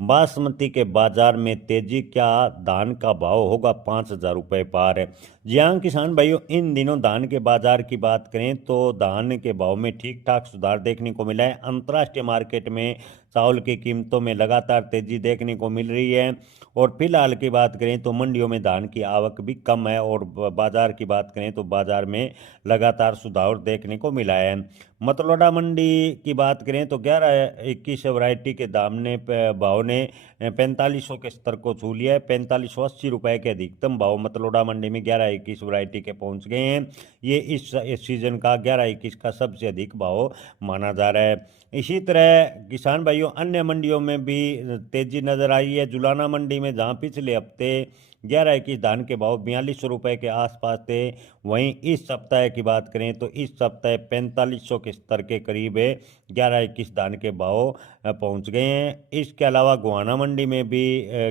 बासमती के बाजार में तेजी, क्या धान का भाव होगा 5,000 रुपये पार। जी हाँ किसान भाइयों, इन दिनों धान के बाजार की बात करें तो धान के भाव में ठीक ठाक सुधार देखने को मिला है। अंतर्राष्ट्रीय मार्केट में चावल की कीमतों में लगातार तेजी देखने को मिल रही है। और फिलहाल की बात करें तो मंडियों में धान की आवक भी कम है, और बाजार की बात करें तो बाजार में लगातार सुधार देखने को मिला है। मतलोडा मंडी की बात करें तो 11-21 वैरायटी के दाम ने भाव ने 4500 के स्तर को छू लिया है। 4580 रुपये के अधिकतम भाव मतलोडा मंडी में 11-21 वैरायटी के पहुंच गए हैं। ये इस सीजन का 11-21 का सबसे अधिक भाव माना जा रहा है। इसी तरह किसान भाइयों, अन्य मंडियों में भी तेजी नजर आई है। जुलाना मंडी में जहां पिछले हफ्ते 11-21 धान के भाव 4200 रुपये के आसपास थे, वहीं इस सप्ताह की बात करें तो इस सप्ताह 4500 के स्तर के करीब 11-21 धान के भाव पहुंच गए हैं। इसके अलावा गोहाना मंडी में भी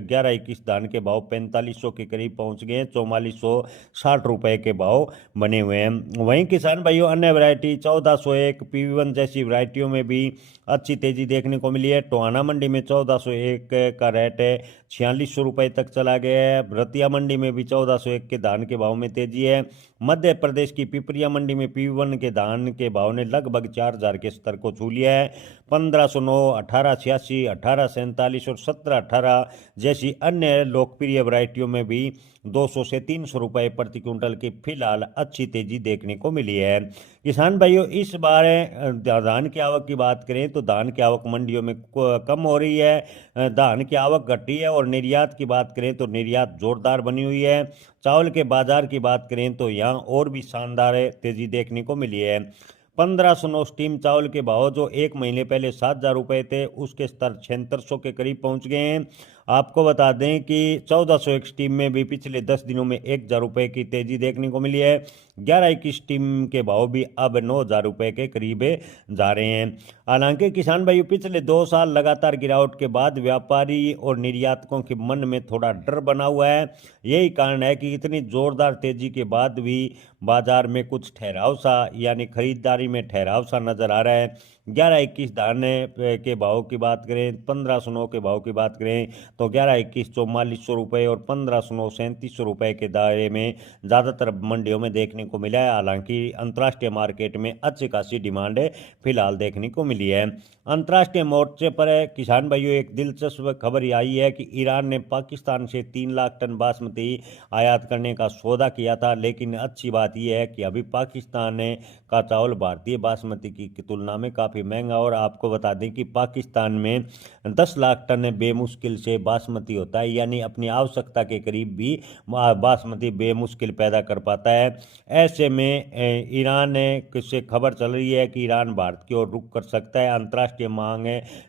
11-21 धान के भाव 4500 के करीब पहुंच गए हैं। 4460 रुपये के भाव बने हुए हैं। वहीं किसान भाइयों, अन्य वैरायटी 1401 PV1 जैसी वैरायटियों में भी अच्छी तेजी देखने को मिली है। टोहाना मंडी में 1401 का रेट 4600 रुपये तक चला गया है। रतिया मंडी में भी 1401 के धान के भाव में तेजी है। मध्य प्रदेश की पिपरिया मंडी में PV1 के धान के भाव ने लगभग 4000 के स्तर को छू लिया है। 1509, 1886, 1847 और 1718 जैसी अन्य लोकप्रिय वैरायटियों में भी 200 से 300 रुपये प्रति क्विंटल की फिलहाल अच्छी तेजी देखने को मिली है। किसान भाइयों, इस बार धान की आवक की बात करें तो धान की आवक मंडियों में कम हो रही है। धान की आवक घटी है। और निर्यात की बात करें तो निर्यात जोरदार बनी हुई है। चावल के बाजार की बात करें तो यहाँ और भी शानदार तेजी देखने को मिली है। 1509 स्टीम चावल के भाव जो एक महीने पहले 7,000 रुपये थे, उसके स्तर 7600 के करीब पहुंच गए हैं। आपको बता दें कि 1401 स्टीम में भी पिछले 10 दिनों में 1,000 रुपये की तेजी देखने को मिली है। 11-21 स्टीम के भाव भी अब 9,000 रुपये के करीब जा रहे हैं। हालांकि किसान भाइयों, पिछले 2 साल लगातार गिरावट के बाद व्यापारी और निर्यातकों के मन में थोड़ा डर बना हुआ है। यही कारण है कि इतनी जोरदार तेजी के बाद भी बाजार में कुछ ठहराव सा, यानी खरीदारी में ठहराव सा नजर आ रहा है। 11-21 धान के भाव की बात करें, 1509 के भाव की बात करें तो 11-21 4400 रुपये और 1509 3700 रुपये के दायरे में ज़्यादातर मंडियों में देखने को मिला है। हालांकि अंतर्राष्ट्रीय मार्केट में अच्छी खासी डिमांड फिलहाल देखने को मिली है। अंतर्राष्ट्रीय मोर्चे पर किसान भाइयों, एक दिलचस्प खबर आई है कि ईरान ने पाकिस्तान से 3 लाख टन बासमती आयात करने का सौदा किया था। लेकिन अच्छी बात यह है कि अभी पाकिस्तान का चावल भारतीय बासमती की तुलना में काफ़ी महंगा। और आपको बता दें कि पाकिस्तान में 10 लाख टन बेमुश्किल से बासमती होता है, यानी अपनी आवश्यकता के करीब भी बासमती बेमुश्किल पैदा कर पाता है। ऐसे में ईरान से खबर चल रही है कि ईरान भारत की ओर रुख कर सकता है। अंतर्राष्ट्रीय मांग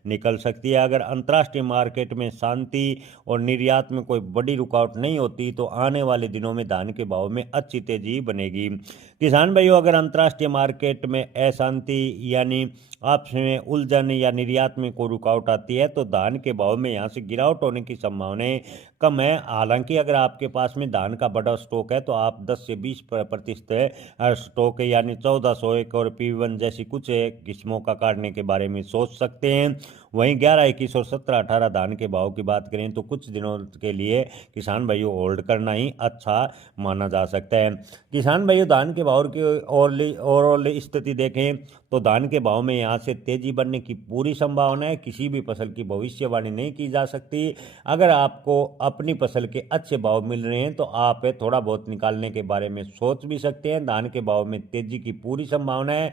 निकल सकती है। अगर अंतर्राष्ट्रीय मार्केट में शांति और निर्यात में कोई बड़ी रुकावट नहीं होती तो आने वाले दिनों में धान के भाव में अच्छी तेजी बनेगी। किसान भाइयों, अगर अंतर्राष्ट्रीय मार्केट में अशांति यानी आपस में उलझन या निर्यात में कोई रुकावट आती है तो धान के भाव में यहाँ से गिरावट होने की संभावनाएं कम है। हालांकि अगर आपके पास में धान का बड़ा स्टॉक है तो आप 10 से 20% स्टॉक है, यानी 1401 और PV1 जैसी कुछ किस्मों का काटने के बारे में सोच सकते हैं। वहीं 11-21 और 17-18 धान के भाव की बात करें तो कुछ दिनों के लिए किसान भाइयों होल्ड करना ही अच्छा माना जा सकता है। किसान भाइयों, धान के भाव की ओवरऑल स्थिति देखें तो धान के भाव में यहाँ से तेजी बनने की पूरी संभावना है। किसी भी फसल की भविष्यवाणी नहीं की जा सकती। अगर आपको अपनी फसल के अच्छे भाव मिल रहे हैं तो आप थोड़ा बहुत निकालने के बारे में सोच भी सकते हैं। धान के भाव में तेजी की पूरी संभावना है।